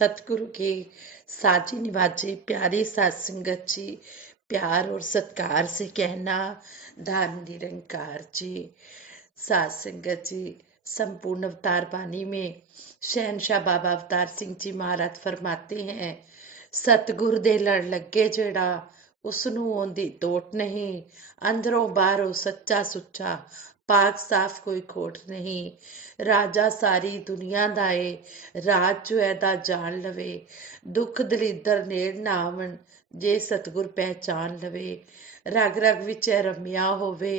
सतगुरु के साजी निवाजे प्यारे सात संगत जी, प्यार और सत्कार से कहना धन निरंकार जी। सात संगत जी, संपूर्ण अवतार बानी में शहनशाह बाबा अवतार सिंह जी महाराज फरमाते हैं, सतगुर दे लड़ लगे जेड़ा उसनू ओंदी टोट नहीं, अंदरों बाहरों सच्चा सुच्चा पाक साफ कोई खोट नहीं। राजा सारी दुनिया दा ए राज जो है दा जान लवे, दुख दलिदर नेड़ ना आवन जे सतगुर पहचान लवे। रग रग विच रमिया होवे,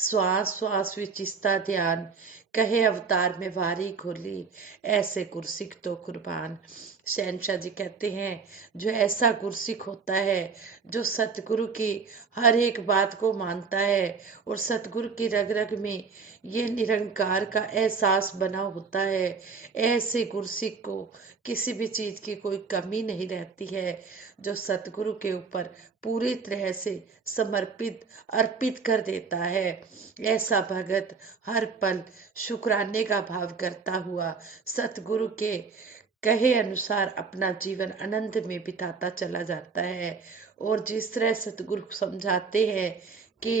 श्वास श्वास विच इसका ध्यान, कहे अवतार में वारी खोली, ऐसे गुरसिख तो कुर्बान। शहनशाह जी कहते हैं, जो ऐसा गुरसिख होता है जो सतगुरु की हर एक बात को मानता है और सतगुरु की रग रग में ये निरंकार का एहसास बना होता है, ऐसे गुरसिख को किसी भी चीज की कोई कमी नहीं रहती है। जो सतगुरु के ऊपर पूरी तरह से समर्पित अर्पित कर देता है, ऐसा भगत हर पल शुक्राने का भाव करता हुआ सतगुरु के कहे अनुसार अपना जीवन आनंद में बिताता चला जाता है। और जिस तरह सतगुरु समझाते हैं कि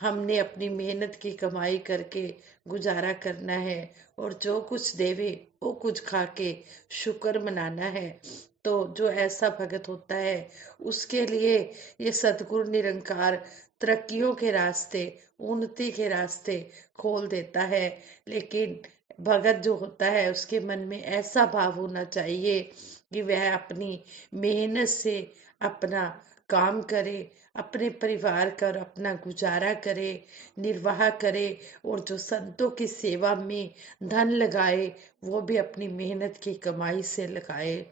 हमने अपनी मेहनत की कमाई करके गुजारा करना है और जो कुछ देवे वो कुछ खा के शुक्र मनाना है, तो जो ऐसा भगत होता है उसके लिए ये सतगुरु निरंकार तरक्कियों के रास्ते, उन्नति के रास्ते खोल देता है। लेकिन भगत जो होता है उसके मन में ऐसा भाव होना चाहिए कि वह अपनी मेहनत से अपना काम करे, अपने परिवार का और अपना गुजारा करे, निर्वाह करे, और जो संतों की सेवा में धन लगाए वो भी अपनी मेहनत की कमाई से लगाए।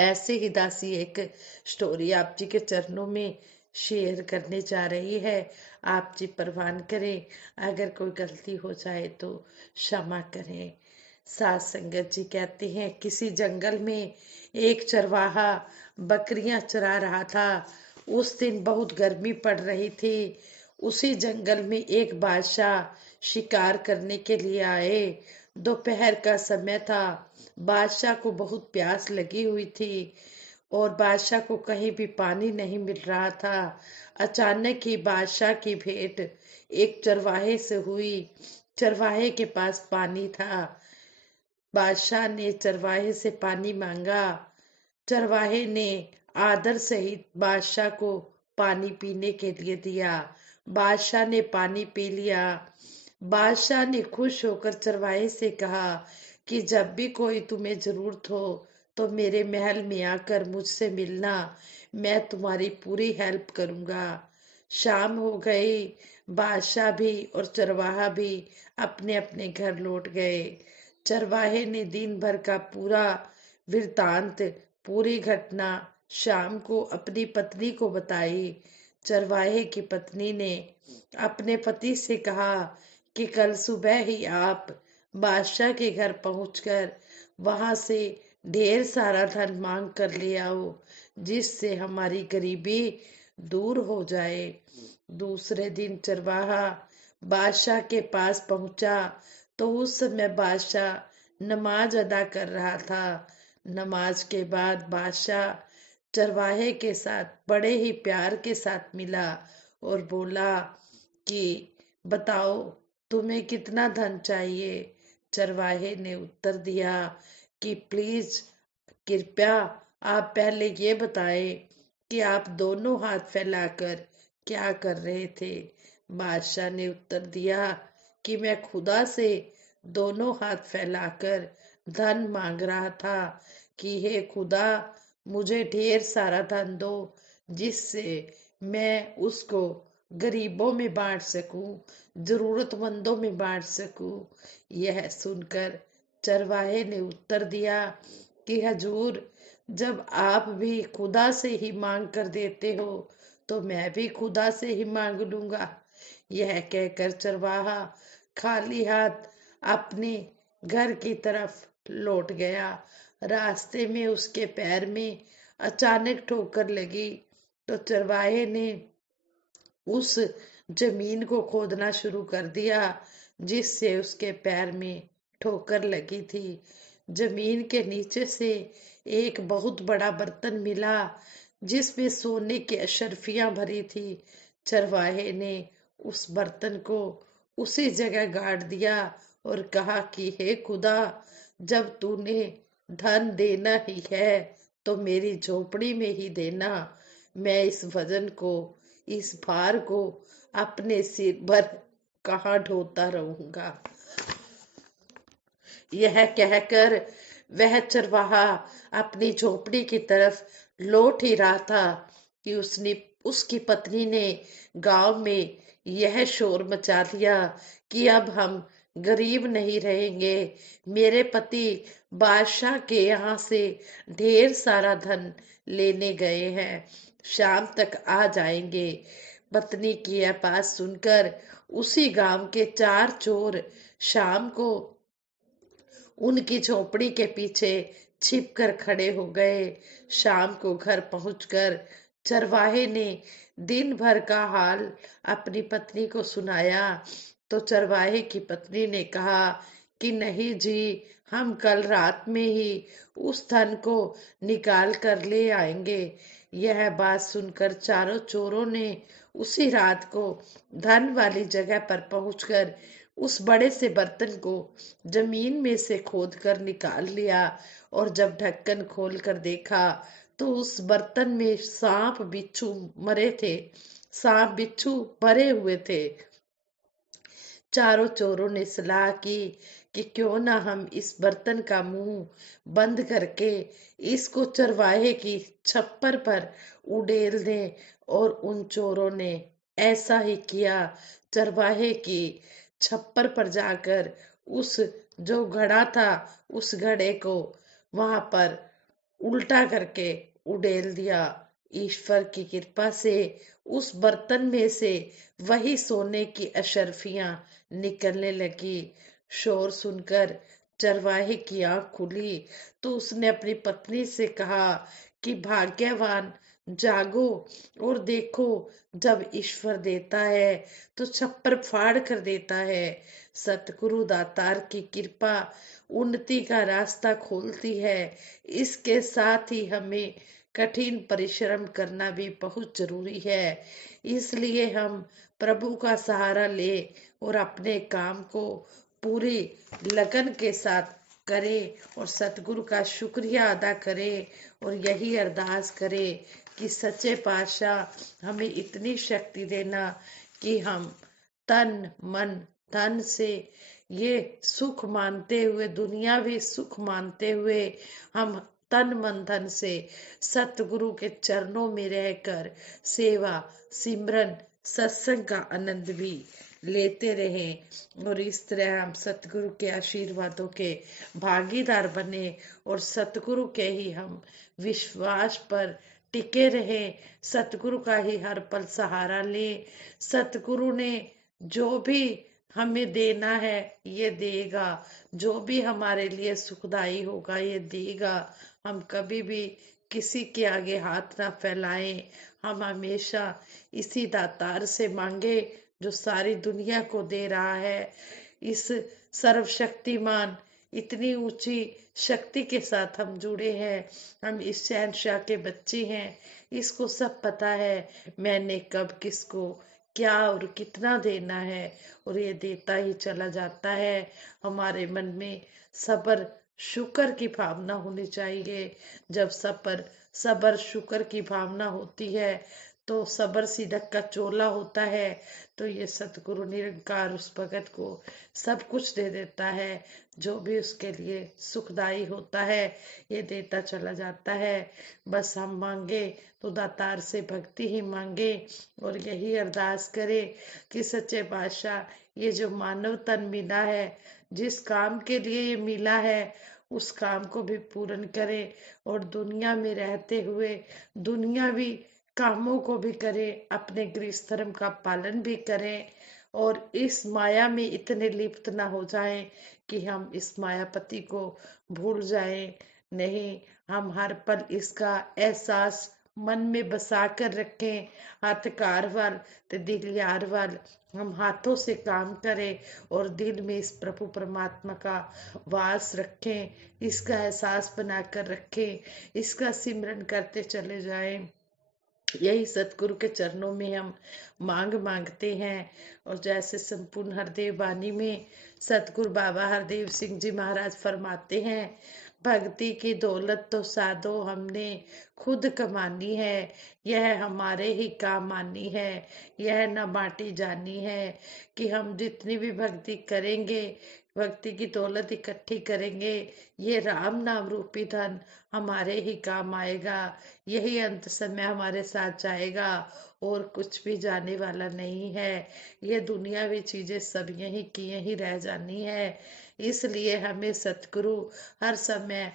ऐसे ही दासी एक स्टोरी आप जी के चरणों में शेयर करने जा रही है। आप जी परवान करें, अगर कोई गलती हो जाए तो क्षमा करें। सात संगत जी कहते हैं, किसी जंगल में एक चरवाहा बकरियां चरा रहा था। उस दिन बहुत गर्मी पड़ रही थी। उसी जंगल में एक बादशाह शिकार करने के लिए आए। दोपहर का समय था। बादशाह को बहुत प्यास लगी हुई थी और बादशाह को कहीं भी पानी नहीं मिल रहा था। अचानक ही बादशाह की भेंट एक चरवाहे से हुई। चरवाहे के पास पानी था। बादशाह ने चरवाहे से पानी मांगा। चरवाहे ने आदर सहित बादशाह को पानी पीने के लिए दिया। बादशाह ने पानी पी लिया। बादशाह ने खुश होकर चरवाहे से कहा कि जब भी कोई तुम्हें जरूरत हो तो मेरे महल में आकर मुझसे मिलना, मैं तुम्हारी पूरी हेल्प करूंगा। शाम हो गई। बादशाह भी और चरवाहा भी अपने अपने घर लौट गए। चरवाहे ने दिन भर का पूरा वृतांत, पूरी घटना शाम को अपनी पत्नी को बताई। चरवाहे की पत्नी ने अपने पति से कहा कि कल सुबह ही आप बादशाह के घर पहुंचकर वहां से ढेर सारा धन मांग कर ले आओ, जिससे हमारी गरीबी दूर हो जाए। दूसरे दिन चरवाहा बादशाह के पास पहुंचा तो उस समय बादशाह नमाज अदा कर रहा था। नमाज के बाद बादशाह चरवाहे के साथ बड़े ही प्यार के साथ मिला और बोला कि बताओ तुम्हें कितना धन चाहिए। चरवाहे ने उत्तर दिया कि प्लीज, कृपया आप पहले ये बताएं कि आप दोनों हाथ फैलाकर क्या कर रहे थे। बादशाह ने उत्तर दिया कि मैं खुदा से दोनों हाथ फैलाकर धन मांग रहा था कि हे खुदा, मुझे ढेर सारा धन दो, जिससे मैं उसको गरीबों में बांट सकूं, जरूरतमंदों में बांट सकूं। यह सुनकर चरवाहे ने उत्तर दिया कि हजूर, जब आप भी खुदा से ही मांग कर देते हो तो मैं भी खुदा से ही मांग लूंगा। यह कहकर चरवाहा खाली हाथ अपने घर की तरफ लौट गया। रास्ते में उसके पैर में अचानक ठोकर लगी तो चरवाहे ने उस जमीन को खोदना शुरू कर दिया जिससे उसके पैर में ठोकर लगी थी। जमीन के नीचे से एक बहुत बड़ा बर्तन मिला जिसमें सोने की अशर्फियां भरी थी। चरवाहे ने उस बर्तन को उसी जगह गाड़ दिया और कहा कि हे खुदा, जब तूने धन देना ही है तो मेरी झोपड़ी में ही देना। मैं इस वजन को, इस भार को अपने सिर पर कहाँ ढोता रहूंगा। यह कहकर वह चरवाहा अपनी झोपड़ी की तरफ लौट ही रहा था कि उसकी पत्नी ने गांव में यह शोर मचा दिया कि अब हम गरीब नहीं रहेंगे। मेरे पति बादशाह के यहाँ से ढेर सारा धन लेने गए हैं, शाम तक आ जाएंगे। पत्नी की यह बात सुनकर उसी गांव के चार चोर शाम को उनकी झोपड़ी के पीछे छिप कर खड़े हो गए। शाम को घर पहुंचकर चरवाहे ने दिन भर का हाल अपनी पत्नी को सुनाया तो चरवाहे की पत्नी ने कहा कि नहीं जी, हम कल रात में ही उस धन को निकाल कर ले आएंगे। यह बात सुनकर चारों चोरों ने उसी रात को धन वाली जगह पर पहुंचकर उस बड़े से बर्तन को जमीन में से खोद कर निकाल लिया और जब ढक्कन खोल कर देखा तो उस बर्तन में सांप बिच्छू मरे थे, सांप बिच्छू भरे हुए थे। चारों चोरों ने सलाह की कि क्यों ना हम इस बर्तन का मुंह बंद करके इसको चरवाहे की छप्पर पर उड़ेल दें, और उन चोरों ने ऐसा ही किया। चरवाहे की छप्पर पर जाकर उस जो घड़ा था उस घड़े को वहां पर उल्टा करके उड़ेल दिया। ईश्वर की कृपा से उस बर्तन में से वही सोने की अशर्फियां निकलने लगी। शोर सुनकर चरवाहे की आंख खुली तो उसने अपनी पत्नी से कहा कि भाग्यवान, जागो और देखो, जब ईश्वर देता है तो छप्पर फाड़ कर देता है। सतगुरु दातार की कृपा उन्नति का रास्ता खोलती है। इसके साथ ही हमें कठिन परिश्रम करना भी बहुत जरूरी है। इसलिए हम प्रभु का सहारा ले और अपने काम को पूरी लगन के साथ करें और सतगुरु का शुक्रिया अदा करें और यही अरदास करें कि सच्चे पातशाह हमें इतनी शक्ति देना कि हम तन मन धन से ये सुख मानते हुए, दुनियावी सुख मानते हुए, हम तन मन धन से सतगुरु के चरणों में रहकर सेवा, सिमरन, सत्संग का आनंद भी लेते रहें और इस तरह हम सतगुरु के आशीर्वादों के भागीदार बने और सतगुरु के ही हम विश्वास पर टिके रहें, सतगुरु का ही हर पल सहारा लें। सतगुरु ने जो भी हमें देना है ये देगा, जो भी हमारे लिए सुखदाई होगा ये देगा। हम कभी भी किसी के आगे हाथ ना फैलाएं, हम हमेशा इसी दातार से मांगे जो सारी दुनिया को दे रहा है। इस सर्वशक्तिमान इतनी ऊंची शक्ति के साथ हम जुड़े हैं, हम इस शहंशाह के बच्चे हैं। इसको सब पता है मैंने कब किसको क्या और कितना देना है और ये देता ही चला जाता है। हमारे मन में सब्र शुक्र की भावना होनी चाहिए। जब सब्र शुक्र की भावना होती है तो सब्र सिदक का चोला होता है। तो ये सतगुरु निरंकार उस भगत को सब कुछ दे देता है, जो भी उसके लिए सुखदाई होता है ये देता चला जाता है। बस हम मांगे तो दातार से भक्ति ही मांगे और यही अरदास करे कि सच्चे बादशाह ये जो मानव तन मिला है, जिस काम के लिए ये मिला है उस काम को भी पूर्ण करे और दुनिया में रहते हुए दुनियावी कामों को भी करें, अपने गृहस्थ धर्म का पालन भी करें और इस माया में इतने लिप्त ना हो जाएं कि हम इस मायापति को भूल जाएं। नहीं, हम हर पल इसका एहसास मन में बसा कर रखें, हथ कार वाल ते दिल यार वाल। हम हाथों से काम करें और दिल में इस प्रभु परमात्मा का वास रखें, इसका एहसास बनाकर रखें, इसका सिमरन करते चले जाएं। यही सतगुरु के चरणों में हम मांगते हैं। और जैसे संपूर्ण हरदेव वाणी में सतगुरु बाबा हरदेव सिंह जी महाराज फरमाते हैं, भक्ति की दौलत तो साधो हमने खुद कमानी है, यह हमारे ही काम आनी है, यह न बांटी जानी है। कि हम जितनी भी भक्ति करेंगे, भक्ति की दौलत इकट्ठी करेंगे, ये राम नाम रूपी धन हमारे ही काम आएगा, यही अंत समय हमारे साथ जाएगा, और कुछ भी जाने वाला नहीं है। ये दुनियावी चीजें सब यहीं की यहीं रह जानी है। इसलिए हमें सतगुरु हर समय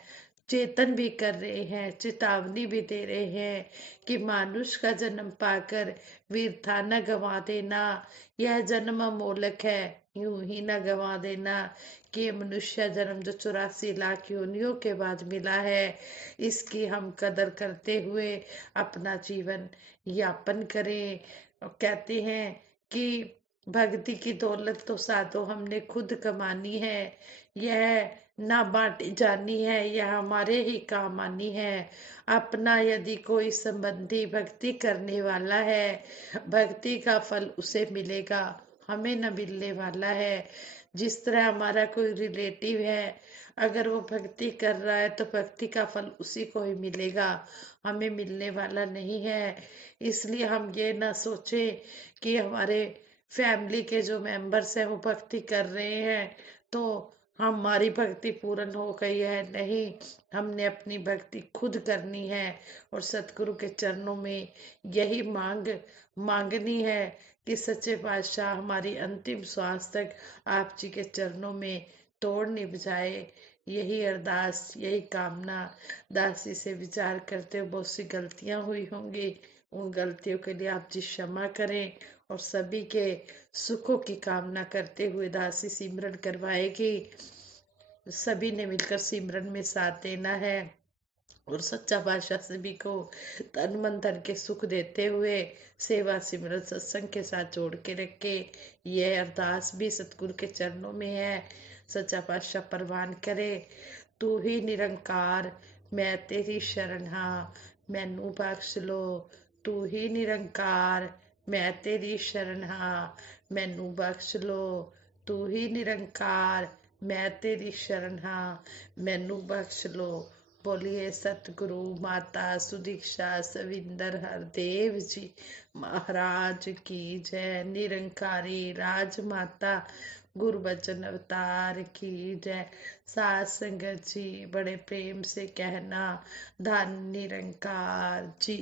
चेतन भी कर रहे हैं, चेतावनी भी दे रहे हैं कि मानुष का जन्म पाकर वीरता न गवा देना, यह जन्म अमोलक है, यूं ही न गवा देना। कि मनुष्य जन्म जो 84 लाख योनियों के बाद मिला है, इसकी हम कदर करते हुए अपना जीवन यापन करें। और कहते हैं कि भक्ति की दौलत तो साधो हमने खुद कमानी है, यह ना बांटी जानी है, यह हमारे ही काम आनी है। अपना यदि कोई संबंधी भक्ति करने वाला है, भक्ति का फल उसे मिलेगा, हमें न मिलने वाला है। जिस तरह हमारा कोई रिलेटिव है, अगर वो भक्ति कर रहा है तो भक्ति का फल उसी को ही मिलेगा, हमें मिलने वाला नहीं है। इसलिए हम ये ना सोचें कि हमारे फैमिली के जो मेंबर्स हैं वो भक्ति कर रहे हैं तो हमारी भक्ति पूर्ण हो गई है। नहीं, हमने अपनी भक्ति खुद करनी है और सतगुरु के चरणों में यही मांगनी है कि सच्चे पातशाह हमारी अंतिम श्वास तक आप जी के चरणों में तोड़ निभ जाए। यही अरदास, यही कामना। दासी से विचार करते हुए बहुत सी गलतियां हुई होंगी, उन गलतियों के लिए आप जी क्षमा करें। और सभी के सुखों की कामना करते हुए दासी सिमरन करवाएगी। सभी ने मिलकर सिमरन में साथ देना है और सच्चा पातशाह सभी को तन मन धन के सुख देते हुए सेवा सिमरन सत्संग के साथ जोड़ के रखे। यह अरदास भी सतगुरु के चरणों में है। सच्चा पातशाह परवान करे, तू ही निरंकार, मैं तेरी शरण हाँ, मैनू बख्श लो। तू ही निरंकार, मैं तेरी शरण हाँ, मैनू बख्श लो। तू ही निरंकार, मैं तेरी शरण हाँ, मैनू बख्श लो। बोलिए सतगुरु माता सुदीक्षा सविंदर हरदेव जी महाराज की जय। निरंकारी राजमाता गुरुबचन अवतार की जय। सात संगत जी बड़े प्रेम से कहना, धन निरंकार जी।